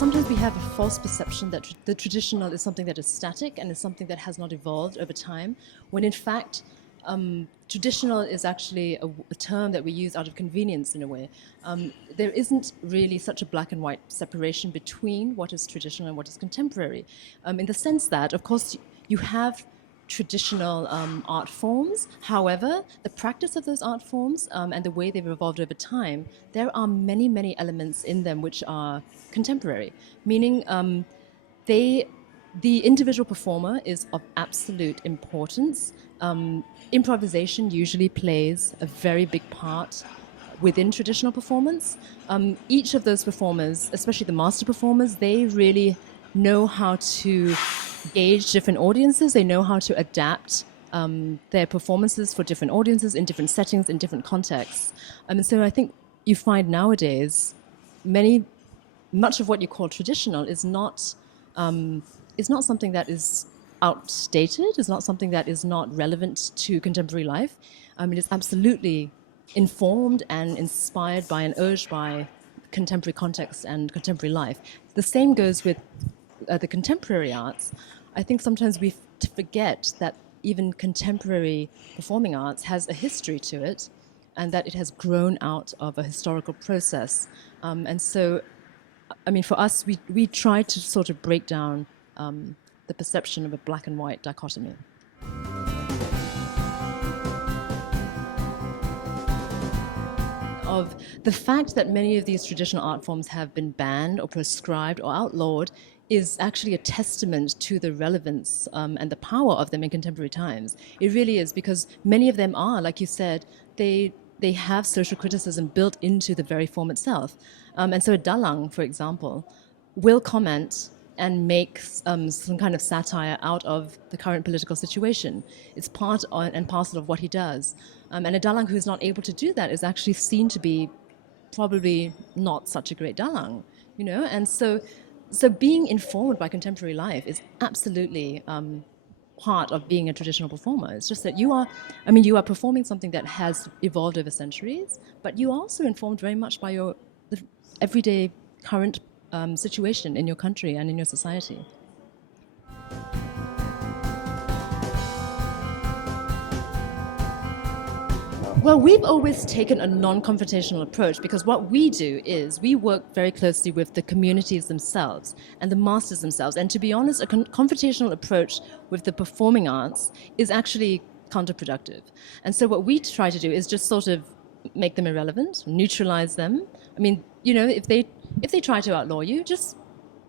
sometimes we have a false perception that the traditional is something that is static and is something that has not evolved over time, when in fact, traditional is actually a term that we use out of convenience in a way. There isn't really such a black and white separation between what is traditional and what is contemporary, in the sense that, of course, you have traditional art forms. However, the practice of those art forms and the way they've evolved over time, there are many, many elements in them which are contemporary, meaning the individual performer is of absolute importance. Improvisation usually plays a very big part within traditional performance. Each of those performers, especially the master performers, they really know how to gauge different audiences. They know how to adapt their performances for different audiences in different settings, in different contexts. And so I think you find nowadays much of what you call traditional is not something that is outdated, is not something that is not relevant to contemporary life. It is absolutely informed and inspired by and urged by contemporary context and contemporary life. The same goes with the contemporary arts. I think sometimes we forget that even contemporary performing arts has a history to it, and that it has grown out of a historical process. And so, I mean, for us, we try to sort of break down the perception of a black and white dichotomy. Of the fact that many of these traditional art forms have been banned or proscribed or outlawed is actually a testament to the relevance and the power of them in contemporary times. It really is, because many of them are, like you said, they have social criticism built into the very form itself. And so a dalang, for example, will comment and make some kind of satire out of the current political situation. It's part and parcel of what he does. And a dalang who's not able to do that is actually seen to be probably not such a great dalang, you know? And so being informed by contemporary life is absolutely part of being a traditional performer. It's just that you are performing something that has evolved over centuries, but you are also informed very much by the everyday current situation in your country and in your society. Well, we've always taken a non-confrontational approach, because what we do is we work very closely with the communities themselves and the masters themselves. And to be honest, a confrontational approach with the performing arts is actually counterproductive. And so what we try to do is just sort of make them irrelevant, neutralize them. I mean, you know, if they try to outlaw you, just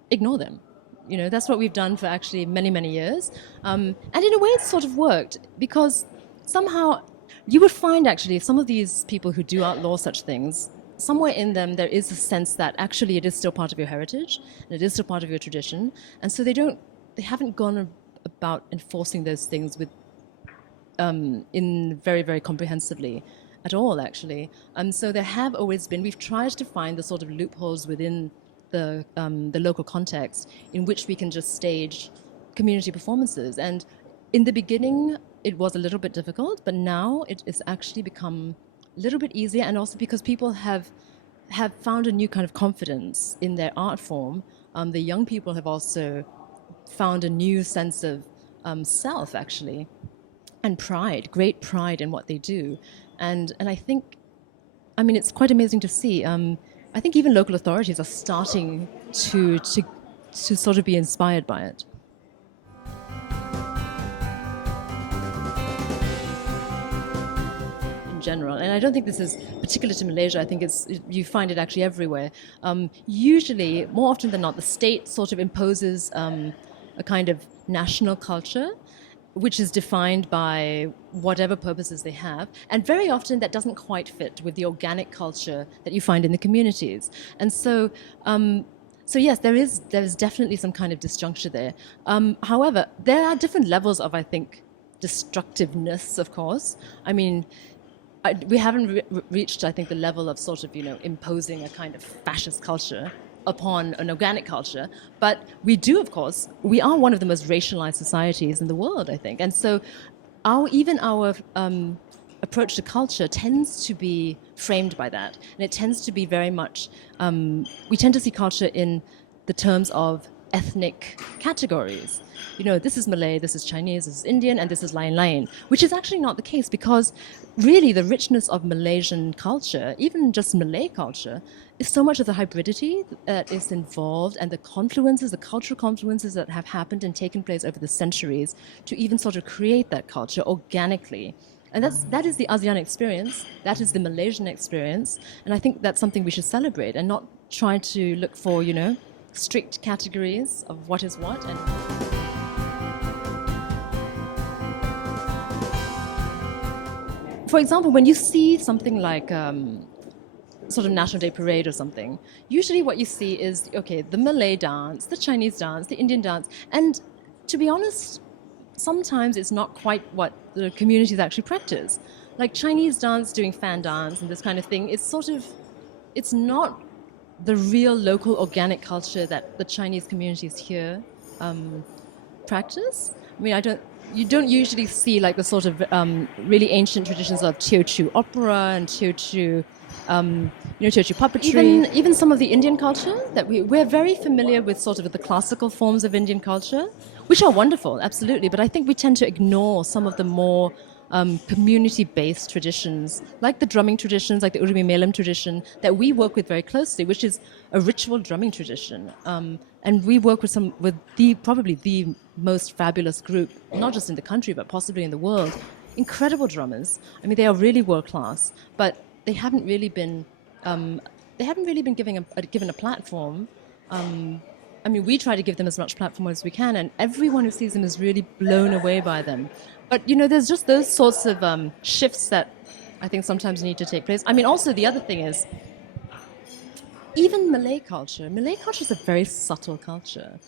ignore them. You know, that's what we've done for actually many, many years. And in a way, it's sort of worked, because somehow you would find actually some of these people who do outlaw such things, somewhere in them there is a sense that actually it is still part of your heritage and it is still part of your tradition. And so they haven't gone about enforcing those things with in very, very comprehensively at all, actually. So there have always been, we've tried to find the sort of loopholes within the local context in which we can just stage community performances. And in the beginning, it was a little bit difficult, but now it's actually become a little bit easier, and also because people have found a new kind of confidence in their art form. The young people have also found a new sense of self, actually, and pride, great pride in what they do. And I think, I mean, it's quite amazing to see. I think even local authorities are starting to sort of be inspired by it. General, and I don't think this is particular to Malaysia. I think you find it actually everywhere. Usually, more often than not, the state sort of imposes a kind of national culture, which is defined by whatever purposes they have, and very often that doesn't quite fit with the organic culture that you find in the communities. And so yes, there is definitely some kind of disjuncture there. However, there are different levels of, I think, destructiveness. Of course, I mean, we haven't reached, I think, the level of sort of, you know, imposing a kind of fascist culture upon an organic culture. But we do, of course, we are one of the most racialized societies in the world, I think. And so our approach to culture tends to be framed by that. And it tends to be very much, we tend to see culture in the terms of ethnic categories. You know, this is Malay, this is Chinese, this is Indian, and this is lain-lain, which is actually not the case, because really the richness of Malaysian culture, even just Malay culture, is so much of the hybridity that is involved, and the confluences, the cultural confluences that have happened and taken place over the centuries to even sort of create that culture organically. And that is the ASEAN experience, that is the Malaysian experience, and I think that's something we should celebrate and not try to look for, you know, strict categories of what is what. And for example, when you see something like sort of National Day Parade or something, usually what you see is, okay, the Malay dance, the Chinese dance, the Indian dance, and to be honest, sometimes it's not quite what the communities actually practice. Like Chinese dance doing fan dance and this kind of thing, it's not the real local organic culture that the Chinese communities here practice. I mean, you don't usually see like the sort of really ancient traditions of Teochew opera and Teochew, Teochew puppetry. Even some of the Indian culture that we're very familiar with, sort of the classical forms of Indian culture, which are wonderful, absolutely. But I think we tend to ignore some of the more community-based traditions, like the drumming traditions, like the Urimi Melam tradition, that we work with very closely, which is a ritual drumming tradition. And we work with probably the most fabulous group, not just in the country, but possibly in the world. Incredible drummers. I mean, they are really world-class, but they haven't really been given a platform. I mean, we try to give them as much platform as we can, and everyone who sees them is really blown away by them. But, you know, there's just those sorts of shifts that I think sometimes need to take place. I mean, also the other thing is, even Malay culture is a very subtle culture.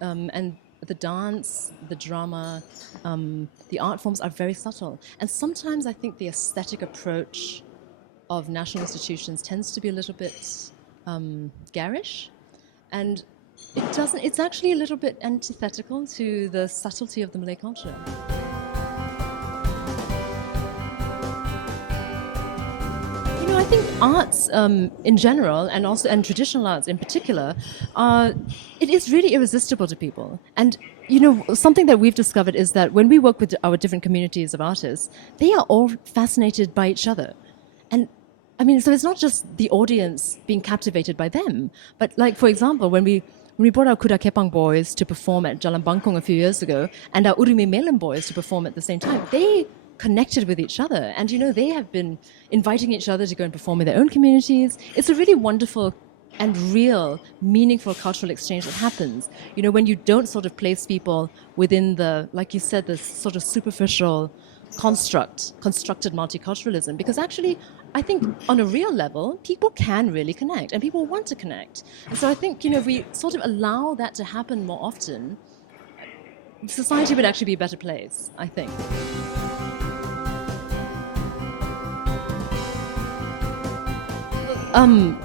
And the dance, the drama, the art forms are very subtle. And sometimes I think the aesthetic approach of national institutions tends to be a little bit garish. And it's actually a little bit antithetical to the subtlety of the Malay culture. You know, I think arts in general, and traditional arts in particular, it is really irresistible to people. And you know, something that we've discovered is that when we work with our different communities of artists, they are all fascinated by each other. And I mean, so it's not just the audience being captivated by them, but like, for example, when we brought our Kuda Kepang boys to perform at Jalan Bangkong a few years ago, and our Urimi Melam boys to perform at the same time, they connected with each other. And, you know, they have been inviting each other to go and perform in their own communities. It's a really wonderful and real, meaningful cultural exchange that happens. You know, when you don't sort of place people within the, like you said, the sort of superficial constructed multiculturalism, because actually I think on a real level people can really connect and people want to connect. And so I think, you know, if we sort of allow that to happen more often, society would actually be a better place, I think.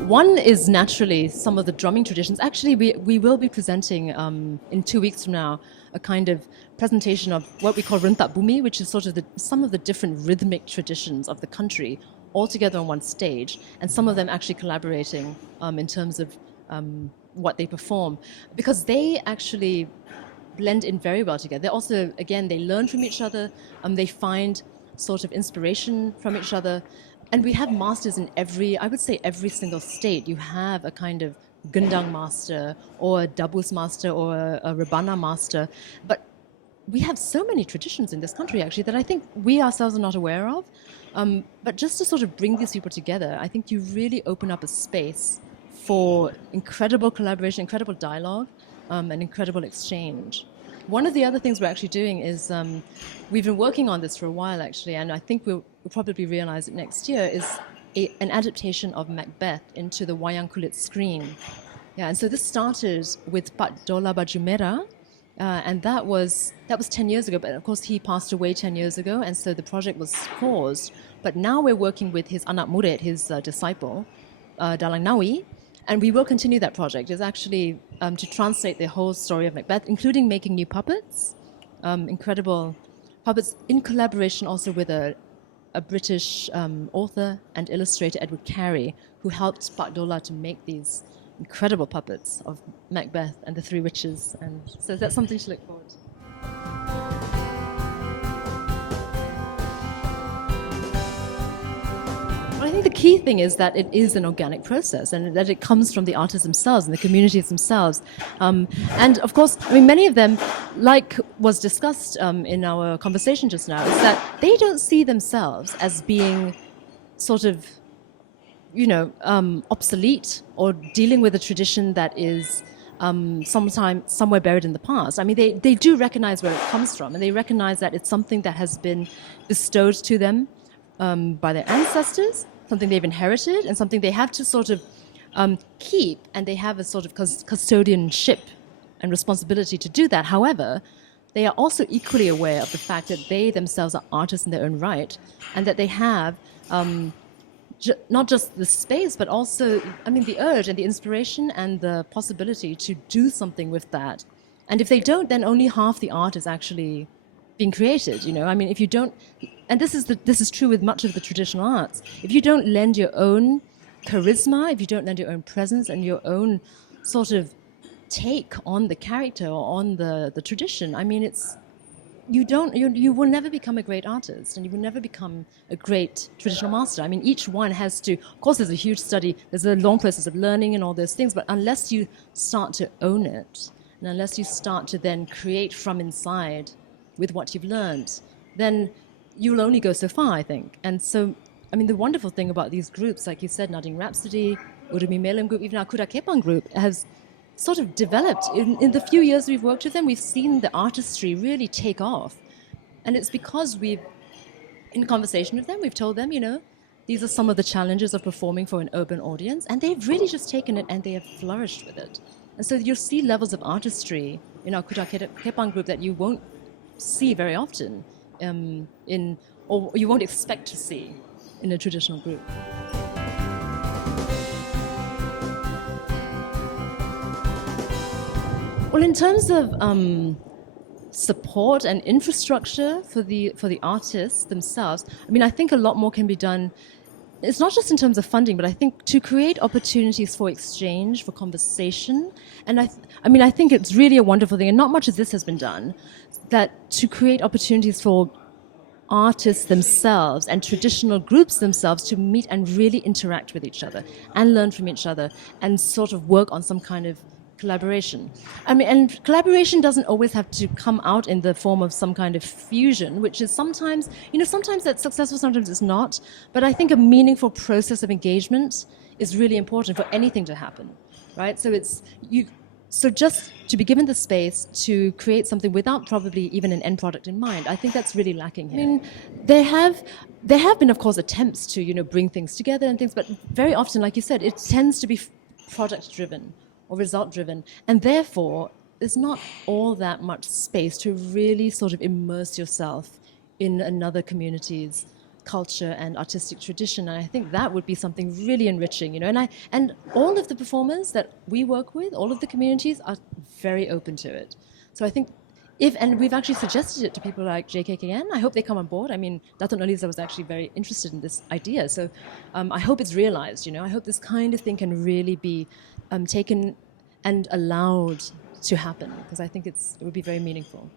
One is naturally some of the drumming traditions. Actually, we will be presenting in 2 weeks from now a kind of presentation of what we call Rentak Bumi, which is sort of some of the different rhythmic traditions of the country all together on one stage, and some of them actually collaborating in terms of what they perform, because they actually blend in very well together. They also, again, they learn from each other, they find sort of inspiration from each other. And we have masters in I would say every single state. You have a kind of gendang master or a dabus master or a rebana master. But we have so many traditions in this country, actually, that I think we ourselves are not aware of. But just to sort of bring these people together, I think you really open up a space for incredible collaboration, incredible dialogue, and incredible exchange. One of the other things we're actually doing is, we've been working on this for a while, actually, and I think we'll probably realize it next year, is an adaptation of Macbeth into the wayang kulit screen. Yeah, and so this started with Pak Dola Baju Merah, and that was 10 years ago, but of course he passed away 10 years ago, and so the project was paused. But now we're working with his anak murid, his disciple, Dalang Nawi, and we will continue that project. It's actually to translate the whole story of Macbeth, including making new puppets, incredible puppets, in collaboration also with a British author and illustrator, Edward Carey, who helped Pak Dola to make these incredible puppets of Macbeth and the Three Witches, and so that's something to look forward to. Well, I think the key thing is that it is an organic process and that it comes from the artists themselves and the communities themselves. And of course, I mean, many of them, like was discussed in our conversation just now, is that they don't see themselves as being sort of, obsolete or dealing with a tradition that is somewhere buried in the past. I mean, they do recognize where it comes from, and they recognize that it's something that has been bestowed to them by their ancestors, something they've inherited, and something they have to sort of keep, and they have a sort of custodianship and responsibility to do that. However, they are also equally aware of the fact that they themselves are artists in their own right, and that they have not just the space, but also, I mean, the urge and the inspiration and the possibility to do something with that. And if they don't, then only half the art is actually being created. I mean, if you don't, and this is true with much of the traditional arts. If you don't lend your own charisma, if you don't lend your own presence and your own sort of take on the character or on the tradition, I mean, you will never become a great artist, and you will never become a great traditional master. I mean, each one has to, of course, there's a huge study, there's a long process of learning and all those things, but unless you start to own it, and unless you start to then create from inside with what you've learned, then you'll only go so far, I think. And so, I mean, the wonderful thing about these groups, like you said, Nading Rhapsody, Urumi Melem group, even our Kuda Kepang group, has sort of developed. In the few years we've worked with them, we've seen the artistry really take off. And it's because in conversation with them, we've told them, these are some of the challenges of performing for an urban audience, and they've really just taken it and they have flourished with it. And so you'll see levels of artistry in our Kuda Kepang group that you won't see very often or you won't expect to see in a traditional group. Well, in terms of support and infrastructure for the artists themselves, I mean, I think a lot more can be done. It's not just in terms of funding, but I think to create opportunities for exchange, for conversation. And I think it's really a wonderful thing, and not much of this has been done, that to create opportunities for artists themselves and traditional groups themselves to meet and really interact with each other and learn from each other and sort of work on some kind of collaboration. I mean, and collaboration doesn't always have to come out in the form of some kind of fusion, which is sometimes that's successful, sometimes it's not. But I think a meaningful process of engagement is really important for anything to happen, right? So just to be given the space to create something without probably even an end product in mind, I think that's really lacking here. I mean, there have been, of course, attempts to, bring things together and things, but very often, like you said, it tends to be product-driven or result-driven, and therefore there's not all that much space to really sort of immerse yourself in another community's culture and artistic tradition. And I think that would be something really enriching, and all of the performers that we work with, all of the communities are very open to it. So I think and we've actually suggested it to people like JKKN. I hope they come on board. I mean, Dato' Noliza was actually very interested in this idea. So I hope it's realized, I hope this kind of thing can really be taken and allowed to happen, because I think it would be very meaningful.